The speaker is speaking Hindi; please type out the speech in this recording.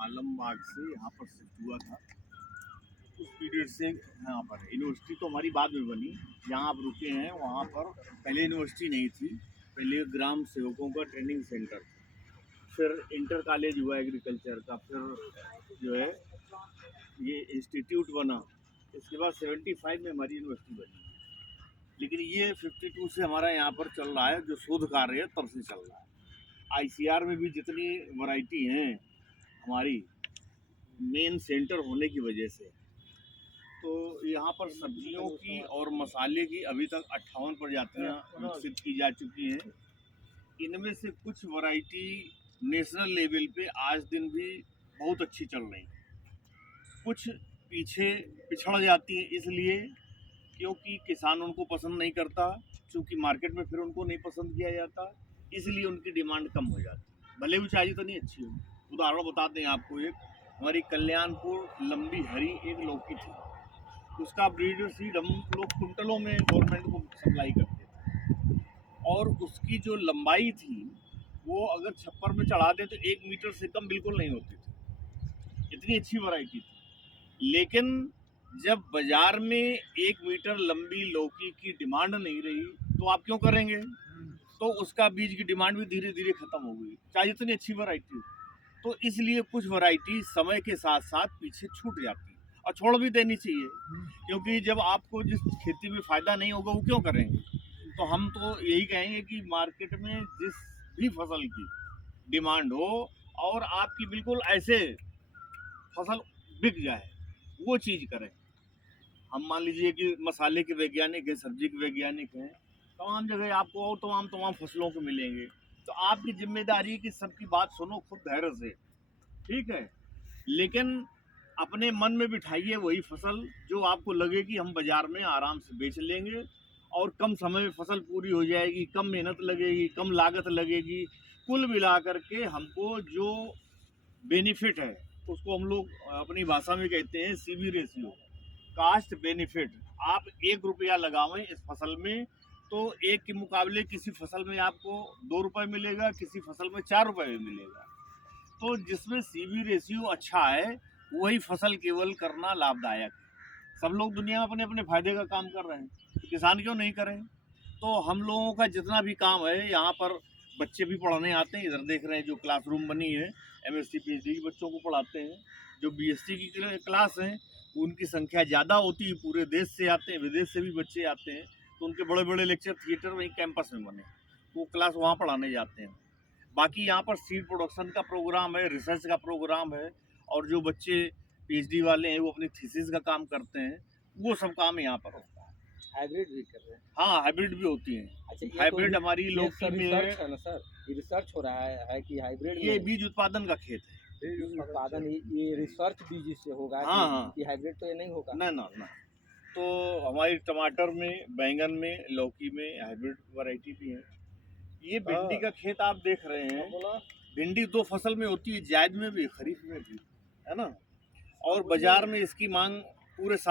आलमबाग से यहाँ पर शिफ्ट हुआ था। उस पीरियड से यहाँ पर यूनिवर्सिटी तो हमारी बाद में बनी। जहाँ आप रुके हैं वहाँ पर पहले यूनिवर्सिटी नहीं थी, पहले ग्राम सेवकों का ट्रेनिंग सेंटर, फिर इंटर कॉलेज हुआ एग्रीकल्चर का, फिर जो है ये इंस्टीट्यूट बना। इसके बाद 75 में हमारी यूनिवर्सिटी बनी। लेकिन ये 52 से हमारा यहाँ पर चल रहा है, जो शोध कार्य है तब से चल रहा है। आईसीआर में भी जितनी वैरायटी हैं हमारी मेन सेंटर होने की वजह से, तो यहाँ पर सब्जियों की और मसाले की अभी तक 58 प्रजातियाँ विकसित की जा चुकी हैं। इनमें से कुछ वैरायटी नेशनल लेवल पे आज दिन भी बहुत अच्छी चल रही हैं, कुछ पीछे पिछड़ जाती हैं इसलिए क्योंकि किसान उनको पसंद नहीं करता, क्योंकि मार्केट में फिर उनको नहीं पसंद किया जाता, इसलिए उनकी डिमांड कम हो जाती। भले भी चाहिए तो नहीं अच्छी हो। उदाहरण बताते हैं आपको, एक हमारी कल्याणपुर लंबी हरी एक लौकी थी, उसका ब्रीडर सीड हम लोग कुंटलों में गवर्नमेंट को सप्लाई करते थे, और उसकी जो लंबाई थी वो अगर छप्पर में चढ़ा दे तो 1 मीटर से कम बिल्कुल नहीं होती थी, इतनी अच्छी वैरायटी थी। लेकिन जब बाजार में 1 मीटर लंबी लौकी की डिमांड नहीं रही तो आप क्यों करेंगे, तो उसका बीज की डिमांड भी धीरे धीरे खत्म हो गई, चाहे इतनी अच्छी वैरायटी। तो इसलिए कुछ वैरायटी समय के साथ साथ पीछे छूट जाती है और छोड़ भी देनी चाहिए, क्योंकि जब आपको जिस खेती में फ़ायदा नहीं होगा वो क्यों करेंगे। तो हम तो यही कहेंगे कि मार्केट में जिस भी फसल की डिमांड हो और आपकी बिल्कुल ऐसे फसल बिक जाए वो चीज़ करें। हम मान लीजिए कि मसाले के वैज्ञानिक हैं, सब्जी के वैज्ञानिक हैं, तमाम जगह आपको और तमाम फसलों को मिलेंगे। तो आपकी जिम्मेदारी है कि सबकी बात सुनो खुद धैर्य से, ठीक है, लेकिन अपने मन में बिठाइए वही फसल जो आपको लगे कि हम बाजार में आराम से बेच लेंगे और कम समय में फसल पूरी हो जाएगी, कम मेहनत लगेगी, कम लागत लगेगी। कुल मिलाकर के हमको जो बेनिफिट है उसको हम लोग अपनी भाषा में कहते हैं सीबी रेशियो, कास्ट बेनिफिट। आप 1 रुपया लगावें इस फसल में तो 1 के मुकाबले किसी फसल में आपको 2 रुपये मिलेगा, किसी फसल में 4 रुपये मिलेगा। तो जिसमें सीबी रेशियो अच्छा है वही फसल केवल करना लाभदायक है। सब लोग दुनिया में अपने अपने फायदे का काम कर रहे हैं, तो किसान क्यों नहीं करें। तो हम लोगों का जितना भी काम है, यहाँ पर बच्चे भी पढ़ने आते हैं, इधर देख रहे हैं जो क्लासरूम बनी है, एमएससी पीएचडी के बच्चों को पढ़ाते हैं। जो बीएससी की क्लास हैं उनकी संख्या ज़्यादा होती है, पूरे देश से आते हैं, विदेश से भी बच्चे आते हैं, तो उनके बड़े बड़े लेक्चर थिएटर वहीं कैंपस में बने, वो क्लास वहाँ पढ़ाने जाते हैं। बाकी यहाँ पर सीड प्रोडक्शन का प्रोग्राम है, रिसर्च का प्रोग्राम है, और जो बच्चे पीएचडी वाले हैं वो अपनी थीसिस का काम करते हैं, वो सब काम यहाँ पर होता है। हाइब्रिड भी कर रहे हैं? हाँ, हाइब्रिड भी होती हैं। अच्छा, हाइब्रिड हमारी लौकी में है ना सर, ये रिसर्च हो रहा है कि हाइब्रिड ये बीज उत्पादन का खेत है। उत्पादन ये रिसर्च बीज से होगा? हाँ, कि हाइब्रिड तो ये नहीं होगा? ना। तो हमारी टमाटर में, बैंगन में, लौकी में हाइब्रिड वैरायटी भी है। ये भिंडी का खेत आप देख रहे हैं, भिंडी 2 फसल में होती है, जायद में भी खरीफ में भी, है ना, और बाजार में इसकी मांग पूरे साल